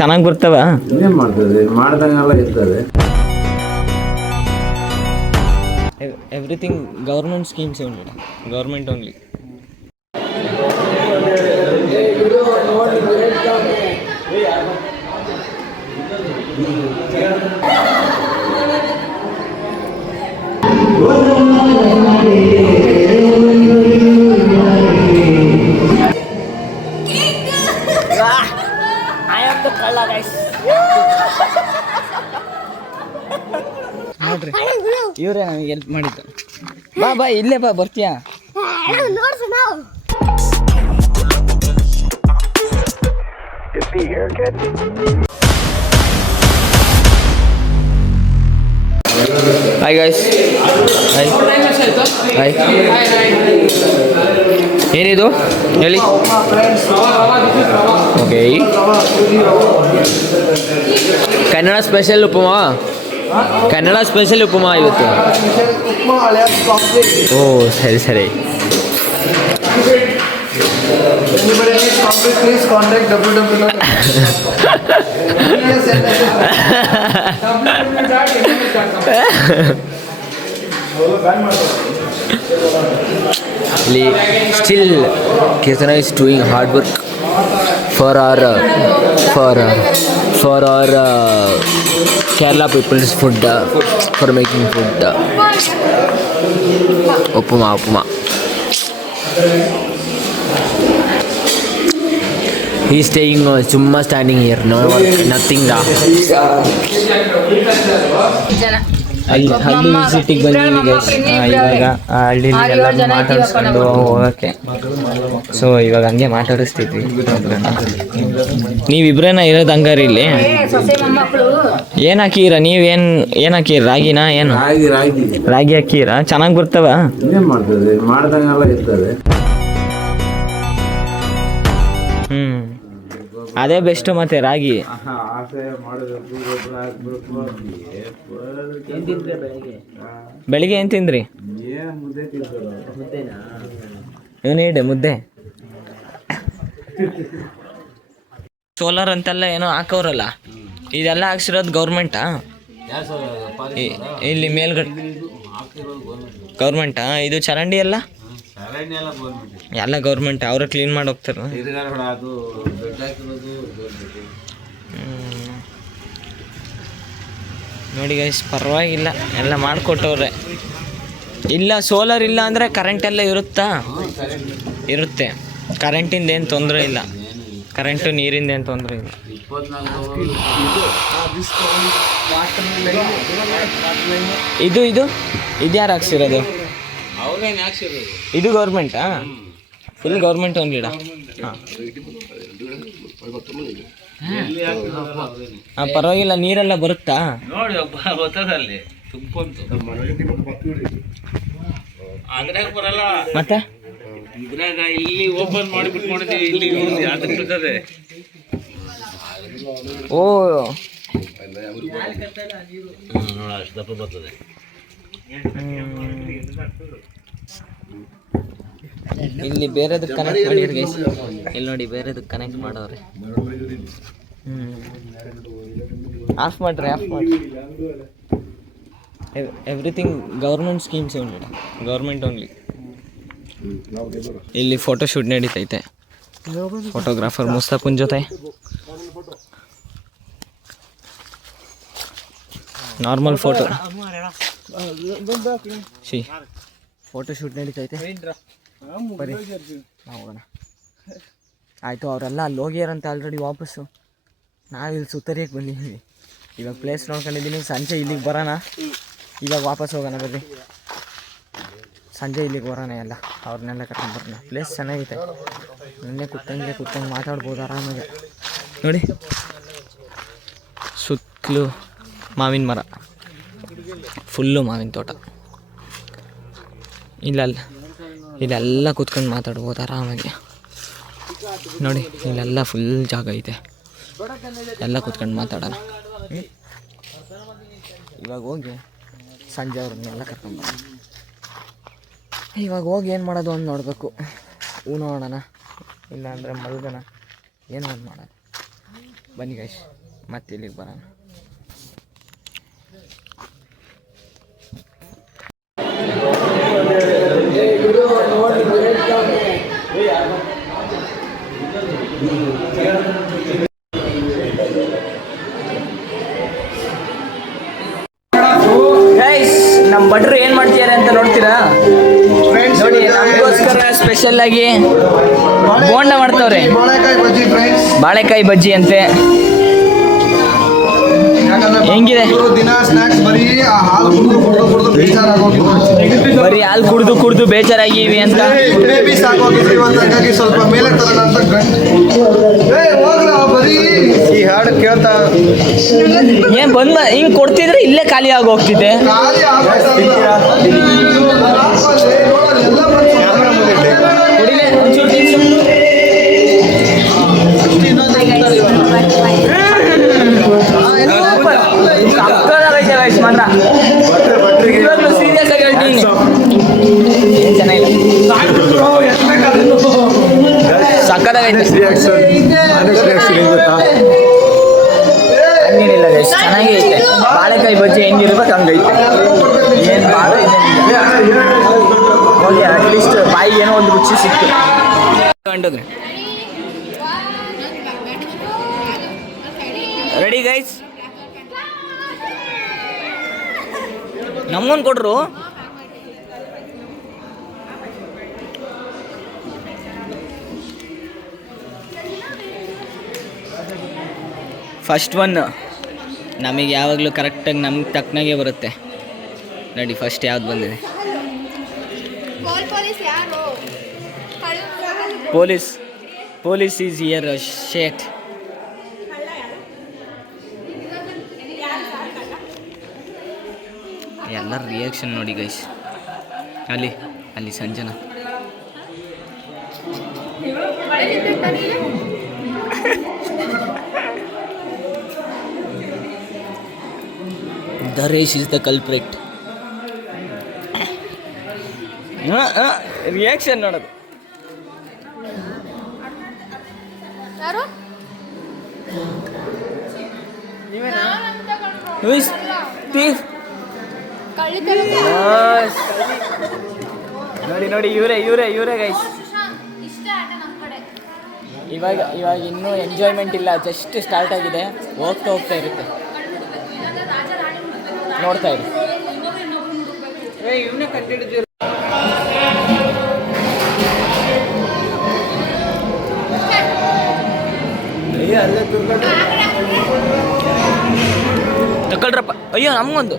ಚೆನ್ನಾಗಿ ಬರ್ತವ? ಇನ್ನೇನು ಮಾಡ್ತದೆ, ಮಾಡ್ದಂಗೆಲ್ಲ ಇರ್ತದೆ. Everything government schemes only, government only. ನೋಡ್ರಿ ಇವರೇ ನನಗೆ ಹೆಲ್ಪ್ ಮಾಡಿದ್ದು. ಬಾ ಬಾ ಇಲ್ಲೇ ಬಾ, ಬರ್ತೀಯಾ? Hi guys, hi hi. ಏನಿದು ಹೇಳಿ? Okay, Kannada special upma, Kannada special upma ಇವತ್ತು. ಓ ಸರಿ ಸರಿ. Still Kirtana is doing hard work for our Kerala people's food, for making food. Upama. He's staying chumma standing here, no nothing da. ಹಳ್ಳಿ ವಿಸಿಟಿಗೆ ಬಂದಿದ್ದೀವಿ ಗೈಸ್. ಇವಾಗ ಹಳ್ಳಿಲಿ ಮಾತಾಡಿಸ್ಕೊಂಡು ಹೋಗೋಕ್ಕೆ. ಸೊ ಇವಾಗ ಹಂಗೆ ಮಾತಾಡಿಸ್ತಿದ್ವಿ. ನೀವಿಬ್ರೇನ ಇರೋದು ಹಂಗಾರೆ ಇಲ್ಲಿ? ಏನು ಹಾಕೀರ ನೀವು? ಏನು ಹಾಕೀರ? ರಾಗಿನ ಏನು? ರಾಗಿ ಹಾಕೀರ? ಚೆನ್ನಾಗಿ ಬರ್ತವ? ಇನ್ನೇನು ಮಾಡ್ತದೆ, ಮಾಡ್ದಂಗೆಲ್ಲ ಇರ್ತದೆ. ಅದೇ ಬೆಸ್ಟ್. ಮತ್ತೆ ರಾಗಿ ಬೆಳಿಗ್ಗೆ ಏನು ತಿಂದ್ರಿ? ಏನಿದೆ ಮುದ್ದೆ? ಸೋಲಾರ್ ಅಂತೆಲ್ಲ ಏನೋ ಹಾಕೋರಲ್ಲ, ಇದೆಲ್ಲ ಹಾಕ್ಸಿರೋದು ಗೌರ್ಮೆಂಟಾ? ಇಲ್ಲಿ ಮೇಲ್ಗಡೆ ಗೌರ್ಮೆಂಟಾ? ಇದು ಚರಂಡಿ ಎಲ್ಲ ಎಲ್ಲ ಗೌರ್ಮೆಂಟ್ ಅವರೇ ಕ್ಲೀನ್ ಮಾಡಿ ಹೋಗ್ತಾರೆ. ನೋಡಿ ಗೈಸ್, ಪರವಾಗಿಲ್ಲ, ಎಲ್ಲ ಮಾಡಿಕೊಟ್ಟವ್ರೆ. ಇಲ್ಲ ಸೋಲಾರ್ ಇಲ್ಲ ಅಂದರೆ ಕರೆಂಟ್ ಎಲ್ಲ ಇರುತ್ತೆ. ಕರೆಂಟಿಂದ ಏನು ತೊಂದರೆ ಇಲ್ಲ, ಕರೆಂಟು ನೀರಿಂದ ಏನು ತೊಂದರೆ ಇಲ್ಲ. ಇದು ಯಾರು ಹಾಕ್ಸಿರೋದು? ಇದು ಗೌರ್ಮೆಂಟಾ? Full government ಓನ್ಲಿಡ? ಹಾಂ, ಪರವಾಗಿಲ್ಲ. ನೀರೆಲ್ಲ ಬರುತ್ತಾ? ಮತ್ತೆ ಓ ಇಲ್ಲಿ ಬೇರೆದಕ್ಕೆ ಕನೆಕ್ಟ್ ಮಾಡಿರಿ ಗೈಸ್. ಇಲ್ಲಿ ನೋಡಿ, ಬೇರೆದಕ್ಕೆ ಕನೆಕ್ಟ್ ಮಾಡವ್ರೆ. ಆಫ್ ಮಾಡ್ರಿ. Everything government schemes only, government only. ಇಲ್ಲಿ ಫೋಟೋ ಶೂಟ್ ನಡೀತೈತೆ. ಫೋಟೋಗ್ರಾಫರ್ ಮುಸ್ತಫನ್ ಜೊತೆ ನಾರ್ಮಲ್ ಫೋಟೋ ಶೂಟ್ ನಡೀತೈತೆ. ಬರೀ ಹೋಗೋಣ ಆಯಿತು. ಅವರೆಲ್ಲ ಅಲ್ಲಿ ಹೋಗ್ಯಾರಂತ ಆಲ್ರೆಡಿ ವಾಪಸ್ಸು. ನಾವಿಲ್ಲಿ ಸುತ್ತರಿಯಕ್ಕೆ ಬಂದಿದ್ದೀವಿ. ಇವಾಗ ಪ್ಲೇಸ್ ನೋಡ್ಕೊಂಡಿದ್ದೀನಿ. ಸಂಜೆ ಇಲ್ಲಿಗೆ ಬರೋಣ. ಇವಾಗ ವಾಪಸ್ ಹೋಗೋಣ ಬರ್ರಿ. ಸಂಜೆ ಇಲ್ಲಿಗೆ ಬರೋಣ, ಎಲ್ಲ ಅವ್ರನ್ನೆಲ್ಲ ಕರ್ಕೊಂಡು ಬರೋಣ. ಪ್ಲೇಸ್ ಚೆನ್ನಾಗೈತೆ. ನಿನ್ನೆ ಕೂತಂಗೆ ಮಾತಾಡ್ಬೋದು ಆರಾಮಾಗಿ. ನೋಡಿ, ಸುತ್ತಲೂ ಮಾವಿನ ಮರ, ಫುಲ್ಲು ಮಾವಿನ ತೋಟ. ಇಲ್ಲೆಲ್ಲ ಕೂತ್ಕೊಂಡು ಮಾತಾಡ್ಬೋದು ಆರಾಮಾಗಿ. ನೋಡಿ, ಇಲ್ಲೆಲ್ಲ ಫುಲ್ ಜಾಗ ಐತೆ, ಎಲ್ಲ ಕೂತ್ಕೊಂಡು ಮಾತಾಡೋಣ. ಇವಾಗ ಹೋಗಿ ಸಂಜೆ ಅವ್ರನ್ನೆಲ್ಲ ಕರ್ಕೊಂಡ್ಬರೋಣ. ಇವಾಗ ಹೋಗಿ ಏನು ಮಾಡೋದು ಅಂತ ನೋಡಬೇಕು. ನೋಡೋಣ, ಇಲ್ಲಾಂದರೆ ಮಲ್ಗೋಣ, ಏನೋ ಒಂದು ಮಾಡೋಣ. ಬನ್ನಿ ಗೈಸ್ ಮತ್ತೆ ಇಲ್ಲಿಗೆ ಬರೋಣ. ನಮ್ಮ ಭಟ್ರು ಏನ್ ಮಾಡ್ತಿದ್ದಾರೆ ಅಂತ ನೋಡ್ತೀರಾ? ನೋಡಿ ನಮಗೋಸ್ಕರ ಸ್ಪೆಷಲ್ ಆಗಿ ಬೋಂಡ ಮಾಡ್ತವ್ರೆ, ಬಾಳೆಕಾಯಿ ಬಜ್ಜಿ ಅಂತೆ. ಹೆಂಗಿದೆ? ಬರೀ ಹಾಲು ಕುಡ್ದು ಬೇಜಾರಾಗಿವಿ ಅಂತ ಸ್ವಲ್ಪ ಮೇಲೆ ತರೋಣ ಅಂತ ಈ ಹಾಡು ಕೇಳ್ತಾ ಏನ್ ಬಂದ ಹಿಂಗ್ ಕೊಡ್ತಿದ್ರೆ ಇಲ್ಲೇ ಖಾಲಿ ಆಗಿ ಹೋಗ್ತಿದೆ. ಸೀರಿಯಸ್ ಆಗಿ ಹೇಳ್ತೀನಿ, ಸಕ್ಕದಾಗೈತೆ. ಹಂಗೇನಿಲ್ಲ ಗೈಸ್, ಚೆನ್ನಾಗಿ ಐತೆ. ಬಾಳೆಕಾಯಿ ಬಜ್ಜಿ ಹೆಂಗಿರ್ಬೇಕು ಹಂಗೈತೆ. ಏನು ಬಾಳ ಹೋಗಿ ಅಟ್ಲೀಸ್ಟ್ ಬಾಯಿಗೆ ಏನೋ ಒಂದು ರುಚಿ ಸಿಕ್ತು. ಕಂಡೋಗ್ರಿ ರೆಡಿ ಗೈಸ್, ನಮ್ಗೊಂದು ಕೊಟ್ರು. ಫಸ್ಟ್ ಒನ್ ನಮಗೆ ಯಾವಾಗಲೂ ಕರೆಕ್ಟಾಗಿ ನಮ್ಗೆ ತಕ್ಕನಾಗೆ ಬರುತ್ತೆ. ನೋಡಿ ಫಸ್ಟ್ ಯಾವ್ದು ಬಂದಿದೆ? ಪೊಲೀಸ್ ಈಸ್ ಹಿಯರ್ ಶೇಟ್. ಎಲ್ಲರ ರಿಯಾಕ್ಷನ್ ನೋಡಿ ಗೈಸ್. ಅಲ್ಲಿ Sanjana Dharesh is the culprit. Reaction ನೋಡೋದು. ಯಾರು? ನೋಡಿ ಇವರೇ ಗೈಸ್. ಇವಾಗ ಇನ್ನೂ ಎಂಜಾಯ್ಮೆಂಟ್ ಇಲ್ಲ, ಜಸ್ಟ್ ಸ್ಟಾರ್ಟ್ ಆಗಿದೆ. ಹೋಗ್ತಾ ಇರುತ್ತೆ, ನೋಡ್ತಾ ಇರಿ. ತಗೊಳ್ರಪ್ಪ. ಅಯ್ಯೋ ನಮಗೊಂದು.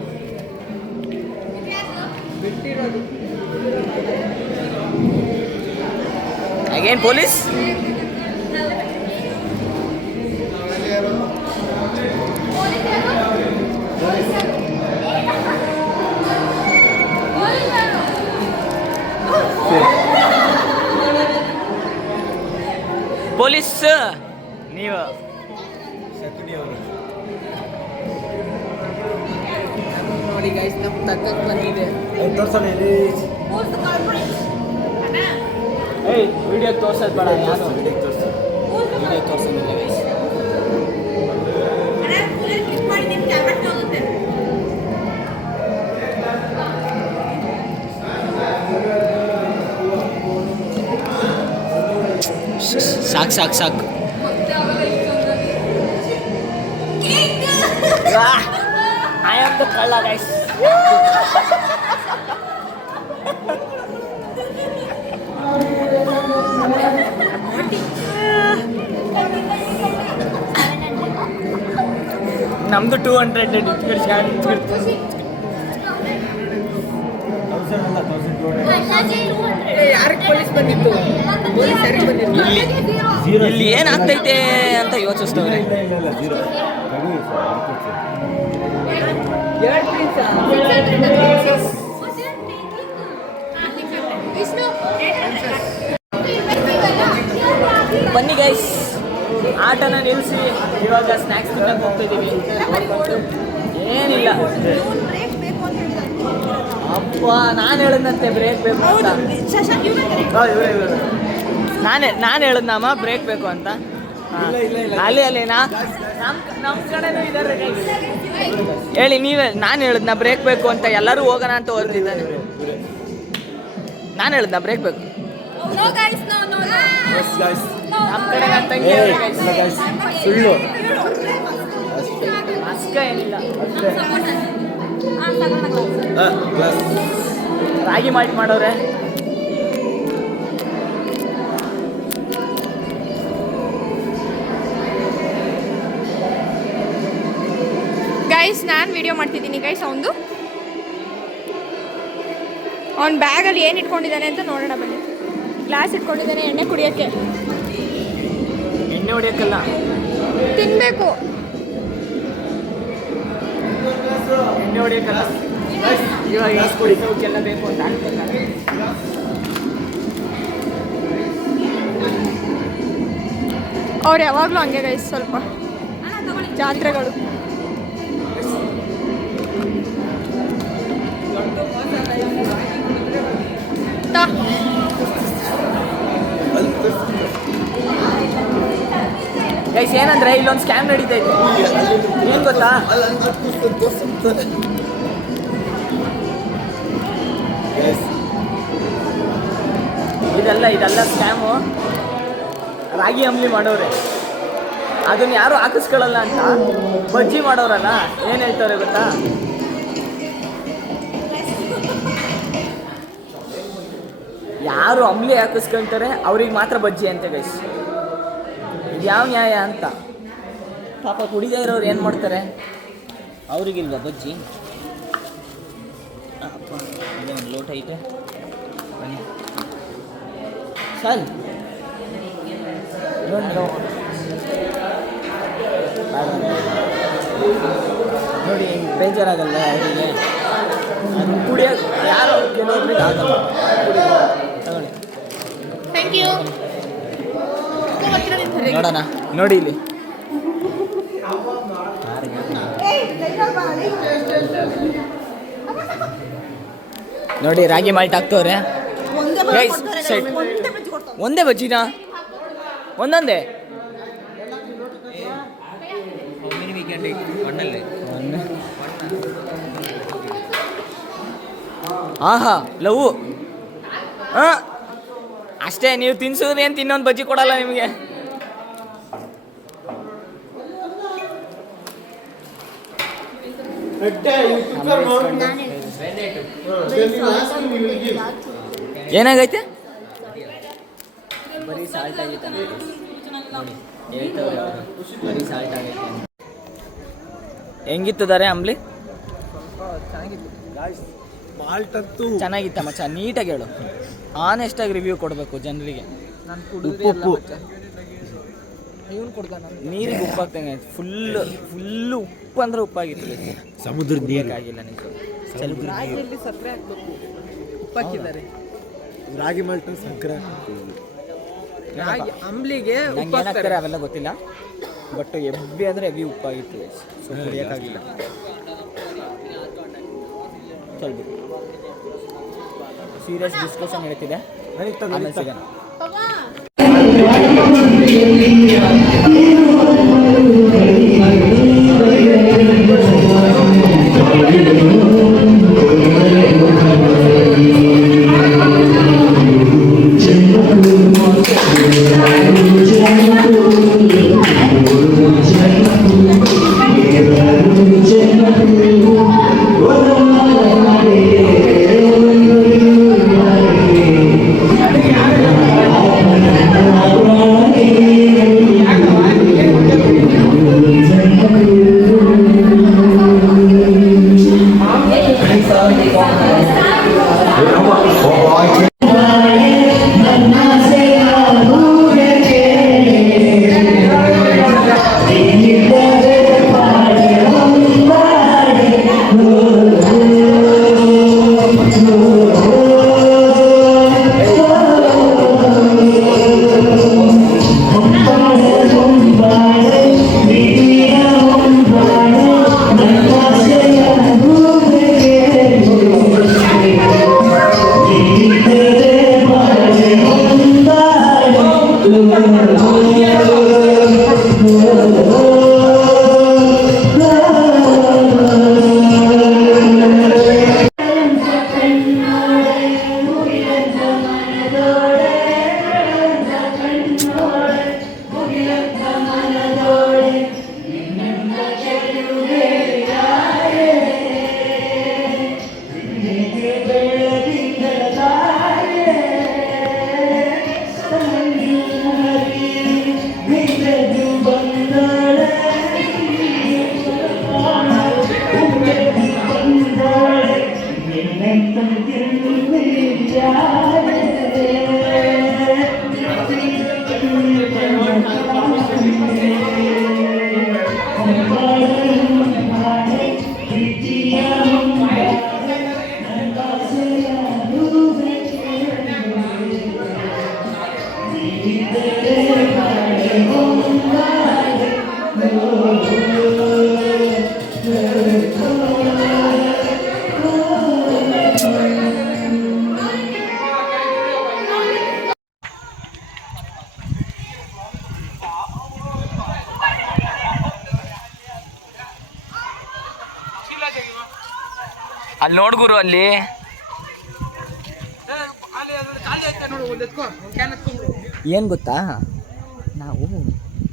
Again police. ಪೊಲೀಸ್ ನೀವು ನೋಡಿ ಗೈಸ್, ನಮ್ಮ ತಕ್ಕಕ್ಕೆ ಬಂದಿದೆ. ವಿಡಿಯೋ ತೋರ್ಸೋದು ಬೇಡ, ಯಾರು ವಿಡಿಯೋ ತೋರ್ಸೋದಿಲ್ಲ ಗೈಸ್. ಸಾಕು I am the ಕಳ್ಳ ಗೈಸ್. ನಮ್ದು 200 ಯಾರಿಗೆ ಪೊಲೀಸ್ ಬಂದಿತ್ತು? ಇಲ್ಲಿ ಏನಾಗ್ತೈತೆ ಅಂತ ಯೋಚಿಸ್ತವ್ರೆ. ಬನ್ನಿ ಗೈಸ್, ಆಟನ ನಿಲ್ಲಿಸಿ ಇವಾಗ ಸ್ನ್ಯಾಕ್ಸ್ ತಿನ್ನಕ್ಕೆ ಹೋಗ್ತಿದ್ದೀವಿ. ಏನಿಲ್ಲ ಅಪ್ಪ, ನಾನು ಹೇಳಿದ್ನಂತೆ ಬ್ರೇಕ್ ಬೇಕು ಅಂತ. ನಾನು ಹೇಳಿದ್ನಮ್ಮ ಬ್ರೇಕ್ ಬೇಕು ಅಂತ. ಅಲ್ಲಿ ನಮ್ಮ ಕಡೆನೂ ಇದ್ದಾರೆ ಹೇಳಿ ನೀವೇ. ನಾನು ಹೇಳಿದ್ನ ಬ್ರೇಕ್ ಬೇಕು ಅಂತ, ಎಲ್ಲರೂ ಹೋಗೋಣ ಅಂತ ಹೊರಟಿದ್ದಾನೆ. ನಾನು ಹೇಳಿದ್ನ ಬ್ರೇಕ್ ಬೇಕು. ನಮ್ಮ ಕಡೆ ನನ್ನ ತಂಗಿ ಸುಳ್ಳು ಅಸ್ಕ ಏನಿಲ್ಲ. ರಾಗಿ ಮಾಲ್ಟ್ ಮಾಡೋರೆ. ಗೈಸ್ ನಾನು ವಿಡಿಯೋ ಮಾಡ್ತಿದ್ದೀನಿ ಗೈಸ್. ಅವನು ಬ್ಯಾಗಲ್ಲಿ ಏನು ಇಟ್ಕೊಂಡಿದ್ದಾನೆ ಅಂತ ನೋಡೋಣ ಬನ್ನಿ. ಗ್ಲಾಸ್ ಇಟ್ಕೊಂಡಿದ್ದಾನೆ ಎಣ್ಣೆ ಕುಡಿಯೋಕ್ಕೆ. ಎಣ್ಣೆ ಹೊಡಿಯೋಕ್ಕಲ್ಲ, ತಿನ್ನಬೇಕು. ಎಣ್ಣೆ ಹೊಡಿಯೋಕ್ಕಲ್ಲ, ಇವಾಗ ಗ್ಲಾಸ್ ಕುಡಿಯೋಕ್ಕೆಲ್ಲ ಬೇಕು ಅಂತ ಆಗ್ತದೆ. ಅವ್ರು ಯಾವಾಗಲೂ ಹಂಗೆ ಗೈಸ್, ಸ್ವಲ್ಪ ಜಾತ್ರೆಗಳು. ಗೈಸ್ ಏನಂದ್ರೆ ಇಲ್ಲೊಂದು ಸ್ಕ್ಯಾಮ್ ನಡೀತಾ ಇದೆ. ಏನು ಗೊತ್ತಾ? ಇದೆಲ್ಲ ಸ್ಕ್ಯಾಮು. ರಾಗಿ ಅಂಬ್ಲಿ ಮಾಡೋರೆ, ಅದನ್ನ ಯಾರು ಹಾಕಿಸ್ಕೊಳ್ಳಲ್ಲ ಅಂತ ಬಜ್ಜಿ ಮಾಡೋರಲ್ಲ, ಏನು ಹೇಳ್ತಾರೆ ಗೊತ್ತಾ? ಯಾರು ಅಂಬ್ಲಿ ಹಾಕಿಸ್ಕೊಳ್ತಾರೆ ಅವ್ರಿಗೆ ಮಾತ್ರ ಬಜ್ಜಿ ಅಂತೆ ಗೈಸ್. ಇದು ಯಾವ ನ್ಯಾಯ ಅಂತ. ಪಾಪ ಕುಡಿದೇ ಇರೋರು ಏನು ಮಾಡ್ತಾರೆ? ಅವ್ರಿಗಿಲ್ವಾ ಬಜ್ಜಿ? ಅಪ್ಪ ಇದೇ ಒಂದು ಲೋಟ ಐತೆ, ಬನ್ನಿ ಸರ್ ನೋಡಿ. ಬೇಜಾರಾಗಲ್ಲ ಅವರಿಗೆ ಅದು ಕುಡಿಯೋದು. ಯಾರು ಕೆಲವೊಬ್ರಿಗೆ ಆಗಲ್ಲ. ತಗೊಳ್ಳಿ, ಥ್ಯಾಂಕ್ ಯು. ನೋಡೋಣ. ನೋಡಿ ಇಲ್ಲಿ ನೋಡಿ ರಾಗಿ ಮಾಲ್ಟ್ ಹಾಕ್ತವ್ರೆ. ಒಂದೇ ಬಜ್ಜಿನಾ? ಒಂದೊಂದೇ ಆಹಾ ಲವ್. ಅಷ್ಟೇ, ನೀವು ತಿನ್ಸಿದ್ರೆ ಏನು ತಿನ್ನೊಂದು ಬಜ್ಜಿ ಕೊಡಲ್ಲ ನಿಮಗೆ. ಏನಾಗೈತೆ? ಬರೀ ಸಾಲ್ಟ್ ಆಗೈತೆ ನೋಡಿ, ಹೇಳ್ತವ್ರೆ ಅವರು, ಬರೀ ಸಾಲ್ಟ್ ಆಗೈತೆ. ಹೆಂಗಿತ್ತದಾರೆ ಅಂಬ್ಲಿ? ಚೆನ್ನಾಗಿತ್ತ ಮಚ್ಚ, ನೀಟಾಗಿ ಹೇಳು. ಆನೆಸ್ಟಾಗಿ ರಿವ್ಯೂ ಕೊಡಬೇಕು ಜನರಿಗೆ. ಉಪ್ಪು ನೀರಿಗೆ ಉಪ್ಪು ಹಾಕ್ತಂಗೆ. ಫುಲ್ಲು ಉಪ್ಪು ಅಂದ್ರೆ ಉಪ್ಪಾಗಿತ್ತು. ಸಮುದ್ರ ನೀರಾಗಿಲ್ಲ ನಿಜ. ಸಕ್ಕರೆ ಹಾಕ್ಬೇಕು, ಉಪ್ಪು ಹಾಕಿದ್ದಾರೆ. ರಾಗಿ ಮಾಲ್ಟ್ ಸಕ್ಕರೆ ರಾಗಿ ಅಂಬ್ಲಿಗೆ ನಂಗೆ ಏನಾಗ್ತಾರೆ ಅವೆಲ್ಲ ಗೊತ್ತಿಲ್ಲ, ಬಟ್ ಎಬ್ಬಿ ಅಂದರೆ ಎಬ್ಬಿ ಉಪ್ಪಾಗಿತ್ತು. ಸೊ ಕುಡಿಯೋಕ್ಕಾಗಿಲ್ಲ. ಸ್ವಲ್ಪ ಸೀರಿಯಸ್ ಡಿಸ್ಕಷನ್ ಹೇಳ್ತಿದೆ, ಆಮೇಲೆ ಸಿಗೋಣ. ಅಲ್ಲಿ ನೋಡ್ಗುರು ಅಲ್ಲಿ ಏನು ಗೊತ್ತಾ, ನಾವು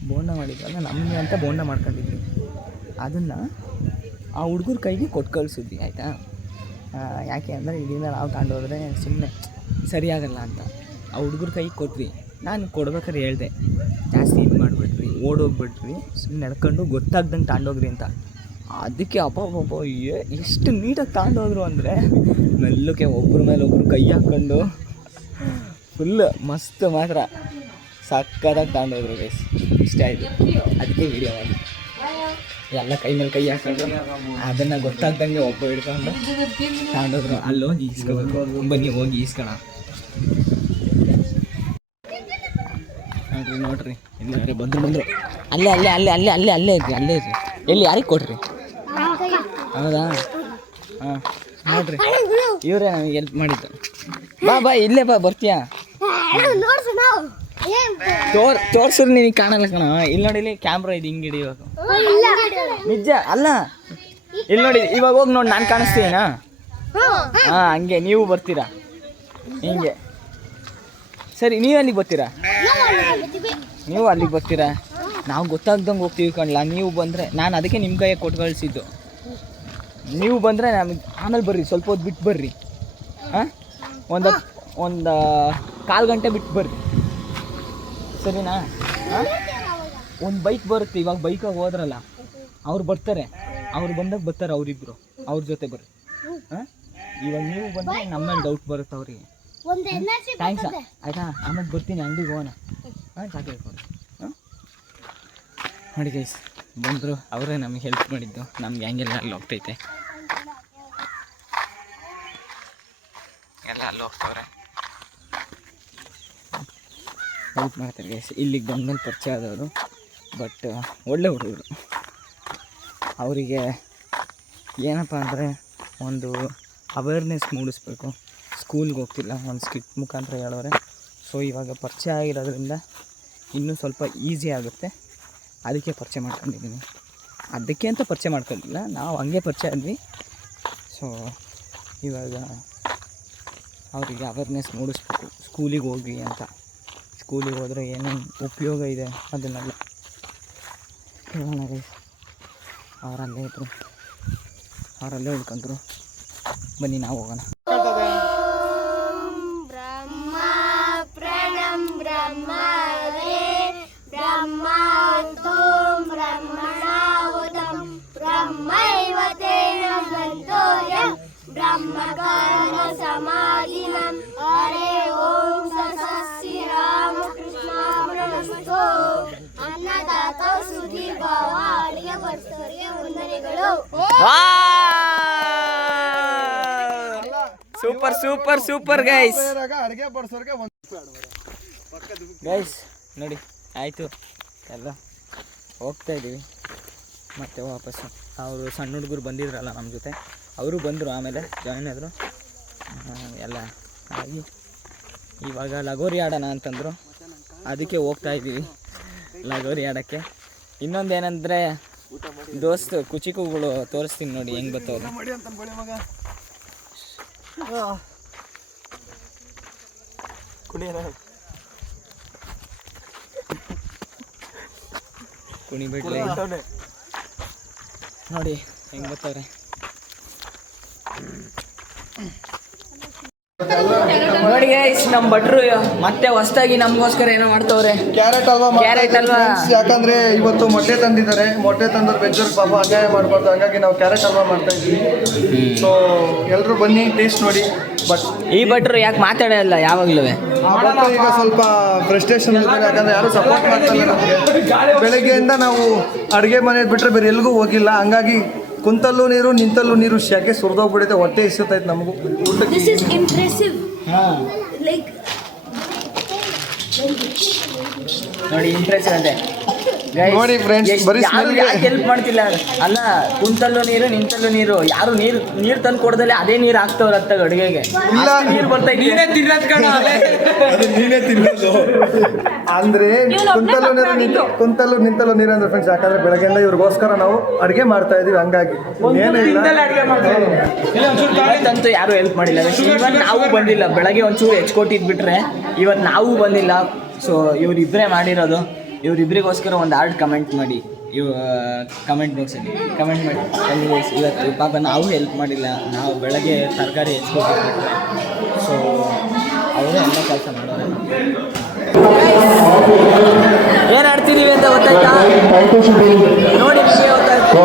ಬೋಂಡ ಮಾಡಿದ್ವಲ್ಲ, ನಮಗೆ ಅಂತ ಬೋಂಡ ಮಾಡ್ಕೊಂಡಿದ್ವಿ. ಅದನ್ನು ಆ ಹುಡುಗರ ಕೈಗೆ ಕೊಟ್ಟು ಕಳಿಸಿದ್ವಿ ಆಯಿತಾ. ಯಾಕೆ ಅಂದರೆ ಇಲ್ಲಿಂದ ನಾವು ತಗೊಂಡೋದ್ರೆ ಸುಮ್ಮನೆ ಸರಿಯಾಗಲ್ಲ ಅಂತ ಆ ಹುಡುಗರ ಕೈಗೆ ಕೊಟ್ವಿ. ನಾನು ಕೊಡ್ಬೇಕಾದ್ರೆ ಹೇಳ್ದೆ, ಜಾಸ್ತಿ ಇದು ಮಾಡಿಬಿಟ್ರಿ, ಓಡೋಗ್ಬಿಟ್ರಿ, ಸುಮ್ಮನೆ ನಡ್ಕೊಂಡು ಗೊತ್ತಾಗ್ದಂಗೆ ತಗೊಂಡೋಗ್ರಿ ಅಂತ. ಅದಕ್ಕೆ ಅಪ್ಪ ಎಷ್ಟು ನೀಟಾಗಿ ತಗೊಂಡೋದ್ರು ಅಂದರೆ ಮೆಲ್ಲಕ್ಕೆ ಒಬ್ಬರ ಮೇಲೆ ಒಬ್ಬರು ಕೈ ಹಾಕ್ಕೊಂಡು ಫುಲ್ ಮಸ್ತ್ ಮಾತ್ರ ಸಕ್ಕತ್ತಾಗಿ ತಗೊಂಡೋದ್ರು ಗೈಸ್. ಇಷ್ಟ ಆಯಿತು, ಅದಕ್ಕೆ ವಿಡಿಯೋ ಮಾಡಿ ಎಲ್ಲ ಕೈ ಮೇಲೆ ಕೈ ಹಾಕ್ಕೊಂಡು ಅದನ್ನು ಗೊತ್ತಾಗ್ದಂಗೆ ಒಬ್ಬ ಹಿಡ್ಕೊಂಡು ತಗೊಂಡೋದ್ರು. ಅಲ್ಲಿ ಹೋಗಿ ಈಸ್ಕೋಬೇಕು, ಬನ್ನಿ ಹೋಗಿ ಈಸ್ಕೋಣ. ನೋಡ್ರಿ ಇಲ್ಲಂದ್ರೆ ಬಂದರು ಅಲ್ಲೇ ಅಲ್ಲೇ ಅಲ್ಲೇ ಅಲ್ಲೇ ಅಲ್ಲೇ ಅಲ್ಲೇ ಇದ್ರಿ, ಅಲ್ಲೇ ಇದ್ರಿ. ಎಲ್ಲಿ ಯಾರಿಗೆ ಕೊಟ್ರಿ? ಹೌದಾ? ಹಾಂ ನೋಡ್ರಿ, ಇವರೇ ನನಗೆ ಹೆಲ್ಪ್ ಮಾಡಿದ್ದು. ಬಾ ಇಲ್ಲೇ ಬರ್ತೀಯಾ? ತೋರ್ಸ್ರಿ, ನಿನಗೆ ಕಾಣಲ್ಲ ಕಣ. ಇಲ್ಲಿ ನೋಡಿ, ಇಲ್ಲಿ ಕ್ಯಾಮ್ರಾ ಇದೆ, ಹಿಂಗೆ ಹಿಡಿಯುವಾಗ. ನಿಜ ಅಲ್ಲ, ಇಲ್ಲಿ ನೋಡಿ, ಇವಾಗ ಹೋಗಿ ನೋಡಿ, ನಾನು ಕಾಣಿಸ್ತೀನಾ? ಹಾಂ ಹಂಗೆ ನೀವು ಬರ್ತೀರಾ ಹಿಂಗೆ. ಸರಿ, ನೀವು ಅಲ್ಲಿಗೆ ಬರ್ತೀರಾ? ನೀವು ಅಲ್ಲಿಗೆ ಬರ್ತೀರಾ? ನಾವು ಗೊತ್ತಾಗ್ದಂಗೆ ಹೋಗ್ತೀವಿ ಕಣ್ಲ. ನೀವು ಬಂದರೆ ನಾನು ಅದಕ್ಕೆ ನಿಮ್ಮ ಕೈಗೆ ಕೊಟ್ಟು ಕಳಿಸಿದ್ದು. ನೀವು ಬಂದರೆ ನಮಗೆ ಆಮೇಲೆ ಬರ್ರಿ, ಸ್ವಲ್ಪ ಹೊತ್ತು ಬಿಟ್ಟು ಬರ್ರಿ. ಹಾಂ, ಒಂದು ಕಾಲು ಗಂಟೆ ಬಿಟ್ಟು ಬರ್ರಿ, ಸರಿನಾ? ಹಾಂ, ಒಂದು ಬೈಕ್ ಬರುತ್ತೆ, ಇವಾಗ ಬೈಕಾಗಿ ಹೋದ್ರಲ್ಲ, ಅವ್ರು ಬರ್ತಾರೆ. ಅವ್ರು ಬಂದಾಗ ಬರ್ತಾರೆ ಅವರಿಬ್ಬರು, ಅವ್ರ ಜೊತೆ ಬರ್ರಿ. ಹಾಂ, ಇವಾಗ ನೀವು ಬಂದರೆ ನಮ್ಮ ಮೇಲೆ ಡೌಟ್ ಬರುತ್ತೆ ಅವರಿಗೆ. ಥ್ಯಾಂಕ್ಸ್ ಆಯಿತಾ? ಆಮೇಲೆ ಬರ್ತೀನಿ, ಅಂಗಡಿಗೆ ಹೋಗೋಣ. ಹಾಂ, ಚಾಕ್ಲೇಟ್ ಕೊಡಿ. ಹಾಂ ನೋಡಿ ಗೈಸ್, ಬಂದರು, ಅವರೇ ನಮಗೆ ಹೆಲ್ಪ್ ಮಾಡಿದ್ದು. ನಮ್ಗೆ ಹೆಂಗೆಲ್ಲ ಅಲ್ಲಿ ಹೋಗ್ತೈತೆ, ಎಲ್ಲ ಅಲ್ಲಿ ಹೋಗ್ತವ್ರೆ, ಹೆಲ್ಪ್ ಮಾಡ್ತಾರೆ ಗೈಸ್. ಇಲ್ಲಿಗೆ ಬಂದಮೇಲೆ ಪರಿಚಯ ಆದವರು, ಬಟ್ ಒಳ್ಳೆ ಹುಡುಗರು. ಅವರಿಗೆ ಏನಪ್ಪ ಅಂದರೆ ಒಂದು ಅವೇರ್ನೆಸ್ ಮೂಡಿಸ್ಬೇಕು. ಸ್ಕೂಲ್ಗೆ ಹೋಗ್ತಿಲ್ಲ, ಒಂದು ಸ್ಕಿಟ್ ಮುಖಾಂತರ ಹೇಳೋರೆ. ಸೊ ಇವಾಗ ಪರಿಚಯ ಆಗಿರೋದ್ರಿಂದ ಇನ್ನೂ ಸ್ವಲ್ಪ ಈಸಿ ಆಗುತ್ತೆ, ಅದಕ್ಕೆ ಪರಿಚಯ ಮಾಡ್ಕೊಂಡಿದ್ದೀನಿ. ಅದಕ್ಕೆ ಅಂತ ಪರಿಚಯ ಮಾಡ್ಕೊಂಡಿಲ್ಲ, ನಾವು ಹಂಗೆ ಪರಿಚಯ ಆದ್ವಿ. ಸೊ ಇವಾಗ ಅವರಿಗೆ ಅವೇರ್ನೆಸ್ ಮೂಡಿಸ್ಬೇಕು, ಸ್ಕೂಲಿಗೆ ಹೋಗಿ ಅಂತ. ಸ್ಕೂಲಿಗೆ ಹೋದರೆ ಏನೇನು ಉಪಯೋಗ ಇದೆ ಅದನ್ನೆಲ್ಲ ಹೇಳೋಣ ಗೈಸ್. ಅವರಲ್ಲೇ ಇದ್ದರು, ಅವರಲ್ಲೇ ಉಳ್ಕೊಂಡ್ರು. ಬನ್ನಿ ನಾವು ಹೋಗೋಣ. Super super super guys. Guys ನೋಡಿ, ಆಯಿತು ಎಲ್ಲ ಹೋಗ್ತಾ ಇದ್ದೀವಿ ಮತ್ತೆ ವಾಪಸ್ಸು. ಅವರು ಸಣ್ಣ ಹುಡುಗರು ಬಂದಿದ್ರಲ್ಲ ನಮ್ಮ ಜೊತೆ, ಅವರು ಬಂದರು, ಆಮೇಲೆ ಜಾಯಿನ್ ಆದರು ಎಲ್ಲ ಆಗಿ. ಇವಾಗ ಲಗೋರಿ ಆಡೋಣ ಅಂತಂದರು, ಅದಕ್ಕೆ ಹೋಗ್ತಾ ಇದ್ದೀವಿ ಲಗೋರಿ ಆಡೋಕ್ಕೆ. ಇನ್ನೊಂದೇನೆಂದರೆ ದೋಸ್ತು ಕುಚಿಕುಗಳು ತೋರಿಸ್ತೀನಿ ನೋಡಿ ಹೆಂಗೆ ಬರ್ತವ್ರು. ಕುಣಿ ಬಿಡ್ಲಿ ನೋಡಿ ಹೆಂಗೆ ಬರ್ತಾವ್ರೆ. ನೋಡಿ ಗೈಸ್, ನಮ್ಮ ಭಟ್ರು ಮತ್ತೆ ಹೊಸದಾಗಿ ನಮಗೋಸ್ಕರ ಏನೋ ಮಾಡ್ತವ್ರೆ. ಕ್ಯಾರೆಟ್ ಹಲ್ವಾ. ಕ್ಯಾರೆಟ್ ಹಲ್ವಾ, ಯಾಕಂದ್ರೆ ಇವತ್ತು ಮೊಟ್ಟೆ ತಂದಿದ್ದಾರೆ. ಮೊಟ್ಟೆ ತಂದವ್ರು ಬೆಜ್ಜರ್ ಪಾಪ ಅನ್ಯಾಯ ಮಾಡಬಾರ್ದು, ಹಾಗಾಗಿ ನಾವು ಕ್ಯಾರೆಟ್ ಹಲ್ವಾ ಮಾಡ್ತಾ ಇದ್ವಿ. ಸೊ ಎಲ್ಲರೂ ಬನ್ನಿ, ಟೇಸ್ಟ್ ನೋಡಿ. ಬಟ್ ಈ ಭಟ್ರು ಯಾಕೆ ಮಾತಾಡಲ್ಲ ಯಾವಾಗ್ಲೂ? ಬಟ್ ಈಗ ಸ್ವಲ್ಪ ಫ್ರಸ್ಟ್ರೇಷನ್ ಇದ್ದಾರೆ, ಯಾಕಂದ್ರೆ ಯಾರು ಸಪೋರ್ಟ್ ಮಾಡ್ತಾರೆ ನಮಗೆ. ಬೆಳಗ್ಗೆಯಿಂದ ನಾವು ಅಡುಗೆ ಮನೆ ಬಿಟ್ಟರೆ ಬೇರೆ ಎಲ್ಲಿಗೂ ಹೋಗಿಲ್ಲ, ಹಂಗಾಗಿ ಕುಂತಲ್ಲೂ ನೀರು ನಿಂತಲ್ಲೂ ನೀರು ಶಾಕೆ ಸುರಿದೋಗ್ಬಿಡುತ್ತೆ, ಹೊಟ್ಟೆ ಇಸುತ್ತೈತೆ ನಮಗೂ ಊಟಕ್ಕೆ. This is impressive. Like ನೋಡಿ ಇಂಪ್ರೆಷನ್ ಅಂತೆ ನೋಡಿ friends, ಬರೀ smell ಗೆ- ಹೆಲ್ಪ್ ಮಾಡ್ತಿಲ್ಲ. ಅಲ್ಲ, ಕುಂತಲ್ಲೂ ನೀರು ನಿಂತಲ್ಲೂ ನೀರು, ಯಾರು ನೀರು ತಂದು ಕೊಡದಲ್ಲೇ ಅದೇ ನೀರು ಹಾಕ್ತವ್ರ ಅತ್ತ ಅಡುಗೆಗೆ. ಇಲ್ಲ, ನೀರು ಬರ್ತಾ ನೀನೇ ತಿನ್ನೋದ್ ಕಣ. ಅದು ನೀನೇ ತಿನ್ನೋದು ಅಂದ್ರೆ ಕುಂತಲ್ಲೂ ನಿಂತಲ್ಲೂ ನೀರು ಅಂದ್ರೆ ಫ್ರೆಂಡ್ಸ್, ಯಾಕಂದ್ರೆ ಬೆಳಗ್ಗೆಯಿಂದ ಇವ್ರಿಗೋಸ್ಕರ ನಾವು ಅಡುಗೆ ಮಾಡ್ತಾ ಇದೀವಿ, ಹಂಗಾಗಿ ಏನಿಲ್ಲ. ಇವತ್ತಂತೂ ಯಾರು ಹೆಲ್ಪ್ ಮಾಡಿಲ್ಲ. ಇವತ್ತು ನಾವು ಬಂದಿಲ್ಲ, ಬೆಳಗ್ಗೆ ಒಂಚೂರು ಹೆಚ್ಕೊಟ್ಟಿದ್ಬಿಟ್ರೆ ಇವತ್ತು ನಾವು ಬಂದಿಲ್ಲ. ಸೊ ಇವರಿಬ್ಬರೇ ಮಾಡಿರೋದು. ಇವರಿಬ್ಬರಿಗೋಸ್ಕರ ಒಂದು ಆರ್ಟ್ ಕಮೆಂಟ್ ಮಾಡಿ, ಕಮೆಂಟ್ ಬಾಕ್ಸಲ್ಲಿ ಕಮೆಂಟ್ ಮಾಡಿ. ಇವತ್ತು ಪಾಪ ನಾವು ಹೆಲ್ಪ್ ಮಾಡಿಲ್ಲ, ನಾವು ಬೆಳಗ್ಗೆ ತರಕಾರಿ ಹೆಚ್ಕೊಟ್ಟಿದ್ಬಿಟ್ರೆ. ಸೊ ಅವರೇ ಎಲ್ಲ ಕೆಲಸ ಮಾಡೋದು. ಏನು ಆಡ್ತಿದ್ದೀವಿ ಅಂತ ಗೊತ್ತಾಯ್ತಾ? ನೋಡಿ, ನಿಮಗೆ ಗೊತ್ತಾಯ್ತು.